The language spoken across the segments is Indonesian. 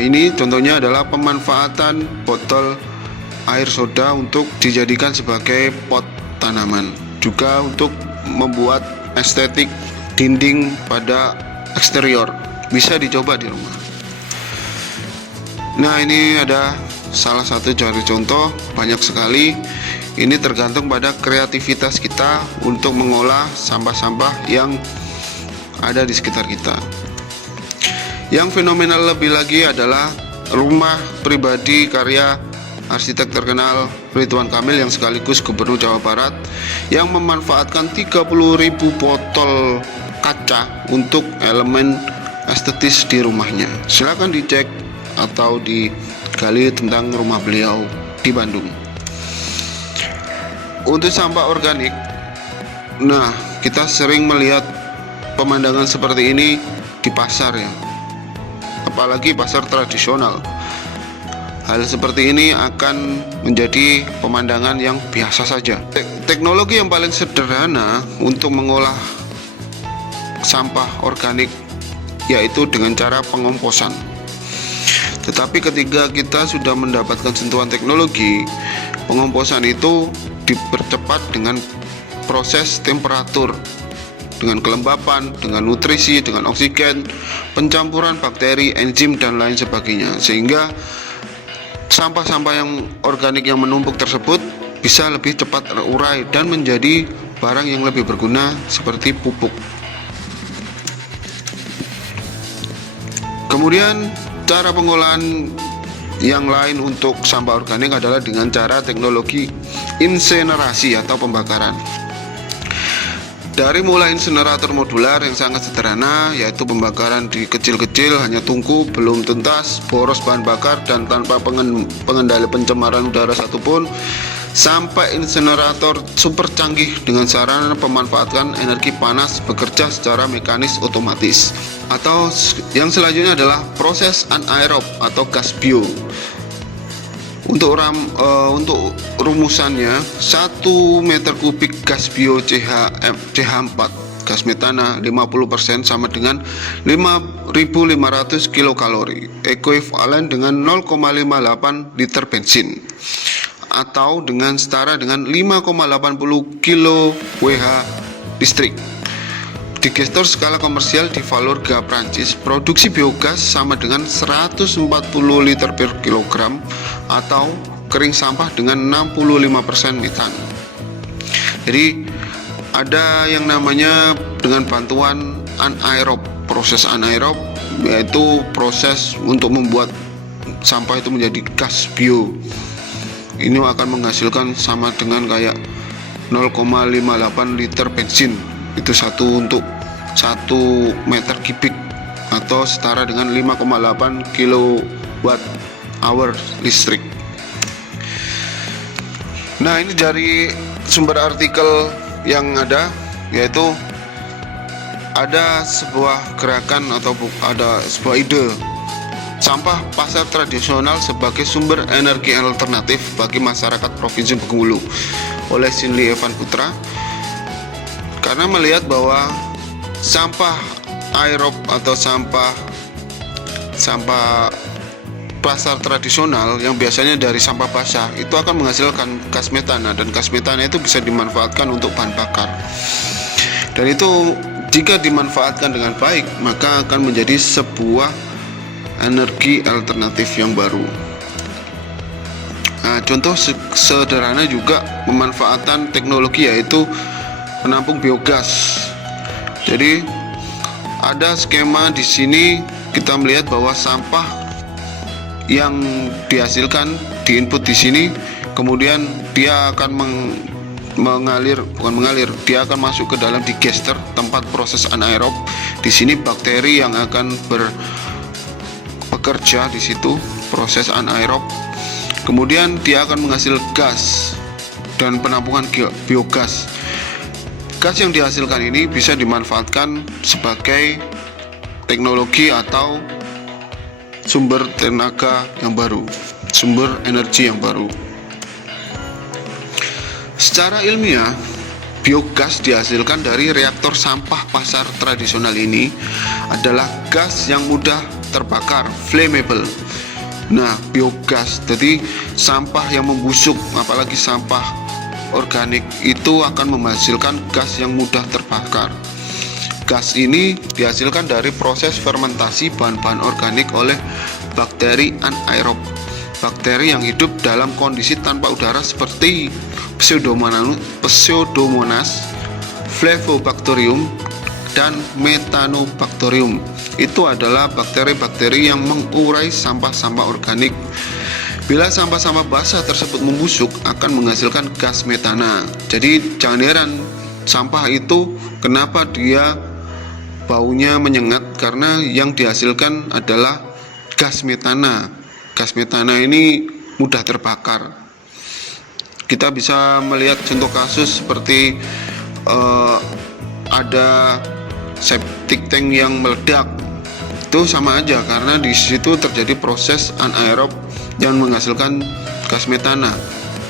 ini contohnya adalah pemanfaatan botol air soda untuk dijadikan sebagai pot tanaman, juga untuk membuat estetik dinding pada eksterior. Bisa dicoba di rumah. Nah, ini ada salah satu dari contoh, banyak sekali. Ini tergantung pada kreativitas kita untuk mengolah sampah-sampah yang ada di sekitar kita. Yang fenomenal lebih lagi adalah rumah pribadi karya arsitek terkenal Ridwan Kamil yang sekaligus Gubernur Jawa Barat, yang memanfaatkan 30.000 botol kaca untuk elemen estetis di rumahnya. Silahkan dicek atau digali tentang rumah beliau di Bandung. Untuk sampah organik, nah, kita sering melihat pemandangan seperti ini di pasar ya, apalagi pasar tradisional. Hal seperti ini akan menjadi pemandangan yang biasa saja. Teknologi yang paling sederhana untuk mengolah sampah organik yaitu dengan cara pengomposan. Tetapi ketika kita sudah mendapatkan sentuhan teknologi, pengomposan itu dipercepat dengan proses temperatur, dengan kelembapan, dengan nutrisi, dengan oksigen, pencampuran bakteri, enzim, dan lain sebagainya, sehingga sampah-sampah yang organik yang menumpuk tersebut bisa lebih cepat terurai dan menjadi barang yang lebih berguna seperti pupuk. Kemudian cara pengolahan yang lain untuk sampah organik adalah dengan cara teknologi insenerasi atau pembakaran. Dari mulai insenerator modular yang sangat sederhana, yaitu pembakaran di kecil-kecil, hanya tungku, belum tuntas, boros bahan bakar, dan tanpa pengendali pencemaran udara satupun, sampai insenerator super canggih dengan sarana pemanfaatan energi panas bekerja secara mekanis otomatis. Atau yang selanjutnya adalah proses anaerob atau gas bio. Untuk rumusannya, 1 meter kubik gas bio CH4 gas metana 50% sama dengan 5.500 kilokalori, ekuivalen dengan 0,58 liter bensin, atau dengan setara dengan 5,80 kilo WH listrik. Digester skala komersial di Valorga, Prancis, produksi biogas sama dengan 140 liter per kilogram, atau kering sampah dengan 65% metan. Jadi ada yang namanya dengan bantuan anaerob, proses anaerob, yaitu proses untuk membuat sampah itu menjadi gas bio. Ini akan menghasilkan sama dengan kayak 0,58 liter bensin. Itu untuk 1 meter kubik, atau setara dengan 5,8 kilowatt hour listrik. Nah, ini dari sumber artikel yang ada, yaitu ada sebuah gerakan atau ada sebuah ide sampah pasar tradisional sebagai sumber energi alternatif bagi masyarakat Provinsi Bengkulu oleh Sinli Evan Putra, karena melihat bahwa sampah aerob atau sampah pasar tradisional yang biasanya dari sampah basah itu akan menghasilkan gas metana, dan gas metana itu bisa dimanfaatkan untuk bahan bakar, dan itu jika dimanfaatkan dengan baik maka akan menjadi sebuah energi alternatif yang baru. Nah, contoh sederhana juga pemanfaatan teknologi yaitu penampung biogas. Jadi ada skema di sini, kita melihat bahwa sampah yang dihasilkan diinput di sini, kemudian dia akan dia akan masuk ke dalam digester, tempat proses anaerob. Di sini bakteri yang akan bekerja di situ, proses anaerob. Kemudian dia akan menghasilkan gas dan penampungan biogas. Gas yang dihasilkan ini bisa dimanfaatkan sebagai teknologi atau sumber tenaga yang baru, sumber energi yang baru. Secara ilmiah, biogas dihasilkan dari reaktor sampah pasar tradisional ini adalah gas yang mudah terbakar, flammable, Nah, biogas, jadi sampah yang membusuk, apalagi sampah organik itu akan menghasilkan gas yang mudah terbakar. Gas ini dihasilkan dari proses fermentasi bahan-bahan organik oleh bakteri anaerob. Bakteri yang hidup dalam kondisi tanpa udara seperti Pseudomonas, Flavobacterium, dan Methanobacterium. Itu adalah bakteri-bakteri yang mengurai sampah-sampah organik. Bila sampah-sampah basah tersebut membusuk akan menghasilkan gas metana. Jadi jangan heran sampah itu kenapa dia baunya menyengat, karena yang dihasilkan adalah gas metana. Gas metana ini mudah terbakar. Kita bisa melihat contoh kasus seperti ada septic tank yang meledak. Itu sama aja karena di situ terjadi proses anaerob yang menghasilkan gas metana.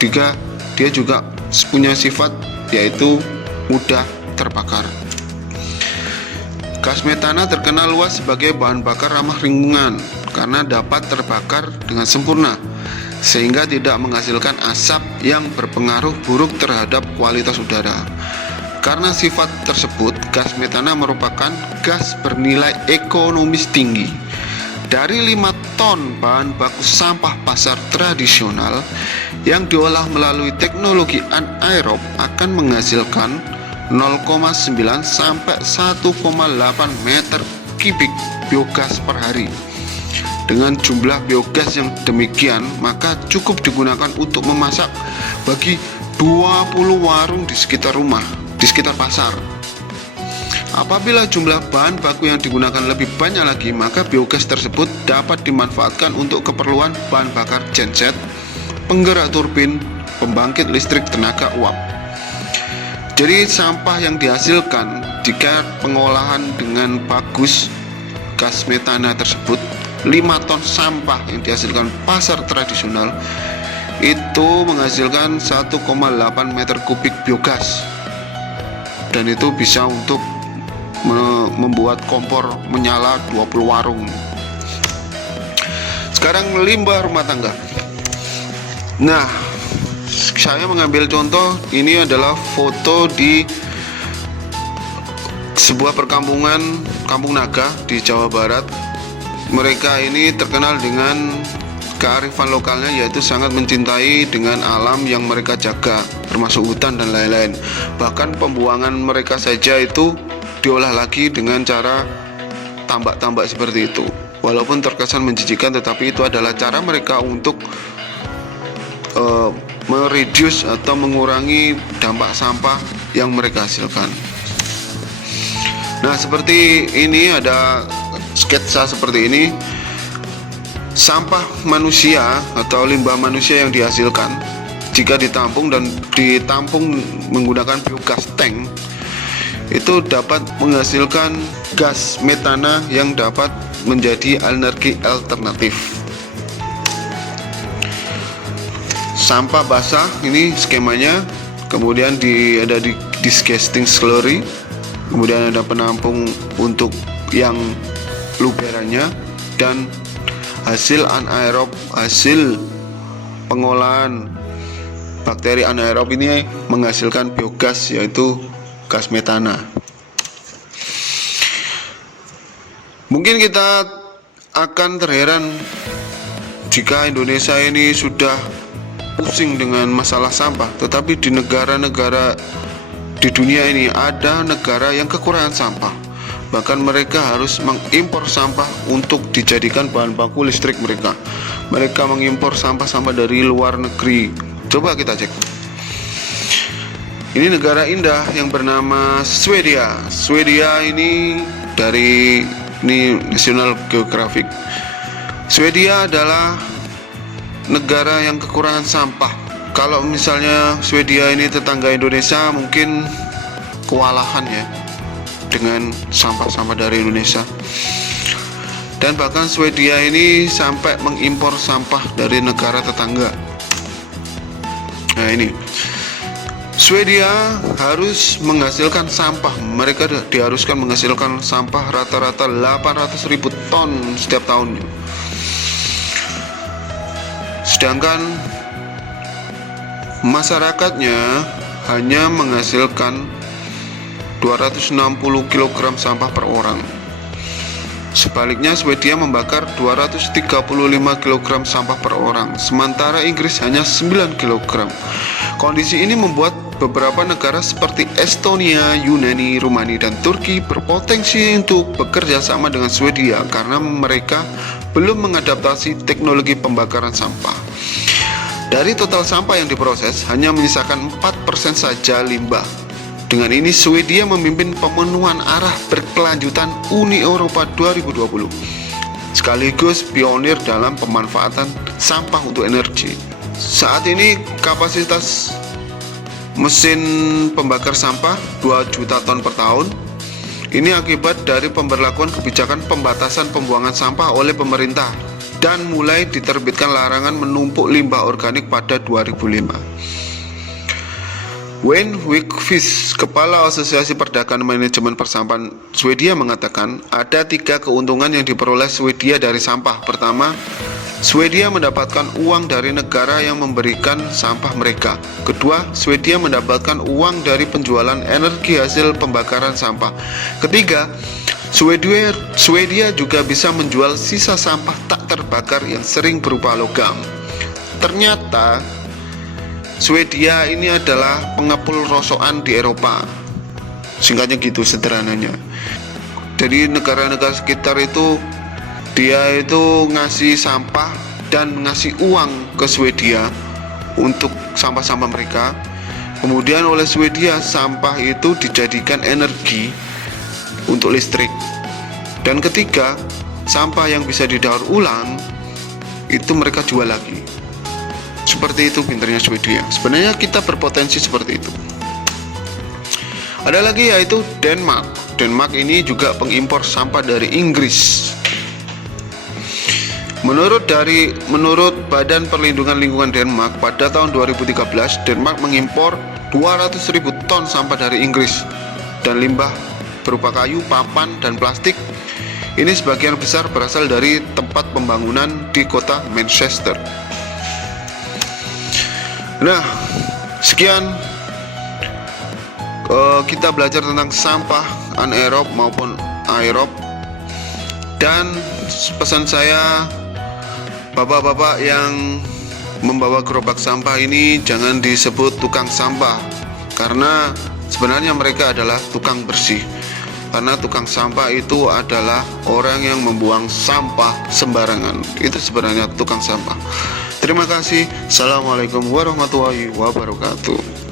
Dia juga punya sifat yaitu mudah terbakar. Gas metana terkenal luas sebagai bahan bakar ramah lingkungan karena dapat terbakar dengan sempurna sehingga tidak menghasilkan asap yang berpengaruh buruk terhadap kualitas udara. Karena sifat tersebut, gas metana merupakan gas bernilai ekonomis tinggi. Dari 5 ton bahan baku sampah pasar tradisional yang diolah melalui teknologi anaerob akan menghasilkan 0,9 sampai 1,8 meter kubik biogas per hari. Dengan jumlah biogas yang demikian, maka cukup digunakan untuk memasak bagi 20 warung di sekitar rumah, di sekitar pasar. Apabila jumlah bahan baku yang digunakan lebih banyak lagi, maka biogas tersebut dapat dimanfaatkan untuk keperluan bahan bakar genset, penggerak turbin, pembangkit listrik tenaga uap. Jadi sampah yang dihasilkan jika pengolahan dengan bagus gas metana tersebut, 5 ton sampah yang dihasilkan pasar tradisional itu menghasilkan 1,8 meter kubik biogas, dan itu bisa untuk membuat kompor menyala 20 warung. Sekarang limbah rumah tangga. Nah, saya mengambil contoh, ini adalah foto di sebuah perkampungan, Kampung Naga di Jawa Barat. Mereka ini terkenal dengan kearifan lokalnya, yaitu sangat mencintai dengan alam yang mereka jaga, termasuk hutan dan lain-lain. Bahkan pembuangan mereka saja itu diolah lagi dengan cara tambak-tambak seperti itu. Walaupun terkesan menjijikan, tetapi itu adalah cara mereka untuk mereduce atau mengurangi dampak sampah yang mereka hasilkan. Nah, seperti ini ada sketsa seperti ini. Sampah manusia atau limbah manusia yang dihasilkan jika ditampung menggunakan biogas tank, itu dapat menghasilkan gas metana yang dapat menjadi energi alternatif. Sampah basah ini skemanya, kemudian ada di disgusting slurry, kemudian ada penampung untuk yang luberannya, dan hasil anaerob, hasil pengolahan bakteri anaerob ini menghasilkan biogas, yaitu gas metana. Mungkin kita akan terheran jika Indonesia ini sudah pusing dengan masalah sampah, tetapi di negara-negara di dunia ini ada negara yang kekurangan sampah. Bahkan mereka harus mengimpor sampah untuk dijadikan bahan baku listrik mereka. Mereka mengimpor sampah-sampah dari luar negeri. Coba kita cek. Ini negara indah yang bernama Swedia. Swedia ini dari National Geographic. Swedia adalah negara yang kekurangan sampah. Kalau misalnya Swedia ini tetangga Indonesia, mungkin kewalahan ya dengan sampah-sampah dari Indonesia. Dan bahkan Swedia ini sampai mengimpor sampah dari negara tetangga. Nah, ini Swedia harus menghasilkan sampah. Mereka diharuskan menghasilkan sampah rata-rata 800.000 ton setiap tahunnya. sedangkan masyarakatnya hanya menghasilkan 260 kg sampah per orang. Sebaliknya, Swedia membakar 235 kg sampah per orang, sementara Inggris hanya 9 kg. Kondisi ini membuat beberapa negara seperti Estonia, Yunani, Rumania, dan Turki berpotensi untuk bekerja sama dengan Swedia karena mereka belum mengadaptasi teknologi pembakaran sampah. Dari total sampah yang diproses, hanya menyisakan 4% saja limbah. Dengan ini, Swedia memimpin pemenuhan arah berkelanjutan Uni Eropa 2020, sekaligus pionir dalam pemanfaatan sampah untuk energi. Saat ini kapasitas mesin pembakar sampah 2 juta ton per tahun. Ini akibat dari pemberlakuan kebijakan pembatasan pembuangan sampah oleh pemerintah dan mulai diterbitkan larangan menumpuk limbah organik pada 2005. Wayne Wickfist, Kepala Asosiasi Perdagangan Manajemen Persampahan Swedia, mengatakan ada 3 keuntungan yang diperoleh Swedia dari sampah. Pertama, Swedia mendapatkan uang dari negara yang memberikan sampah mereka. Kedua, Swedia mendapatkan uang dari penjualan energi hasil pembakaran sampah. Ketiga, Swedia juga bisa menjual sisa sampah tak terbakar yang sering berupa logam. Ternyata Swedia ini adalah pengepul rosokan di Eropa. Singkatnya gitu, sederhananya. Jadi negara-negara sekitar itu dia itu ngasih sampah dan ngasih uang ke Swedia untuk sampah-sampah mereka. Kemudian oleh Swedia sampah itu dijadikan energi untuk listrik. Dan ketiga, sampah yang bisa didaur ulang itu mereka jual lagi. Seperti itu pinternya Swedia. Sebenarnya kita berpotensi seperti itu. Ada lagi yaitu Denmark. Denmark ini juga pengimpor sampah dari Inggris. Menurut Badan Perlindungan Lingkungan Denmark, pada tahun 2013 Denmark mengimpor 200.000 ton sampah dari Inggris dan limbah berupa kayu, papan, dan plastik. Ini sebagian besar berasal dari tempat pembangunan di kota Manchester. Nah, sekian kita belajar tentang sampah anaerob maupun aerob. Dan pesan saya, bapak-bapak yang membawa gerobak sampah ini jangan disebut tukang sampah, karena sebenarnya mereka adalah tukang bersih. Karena tukang sampah itu adalah orang yang membuang sampah sembarangan. Itu sebenarnya tukang sampah. Terima kasih. Assalamualaikum warahmatullahi wabarakatuh.